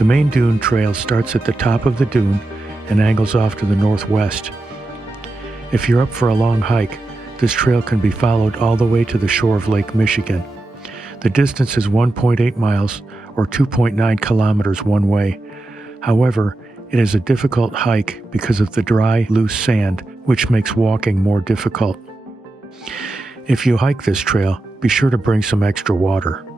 The main dune trail starts at the top of the dune and angles off to the northwest. If you're up for a long hike, this trail can be followed all the way to the shore of Lake Michigan. The distance is 1.8 miles or 2.9 kilometers one way. However, it is a difficult hike because of the dry, loose sand, which makes walking more difficult. If you hike this trail, be sure to bring some extra water.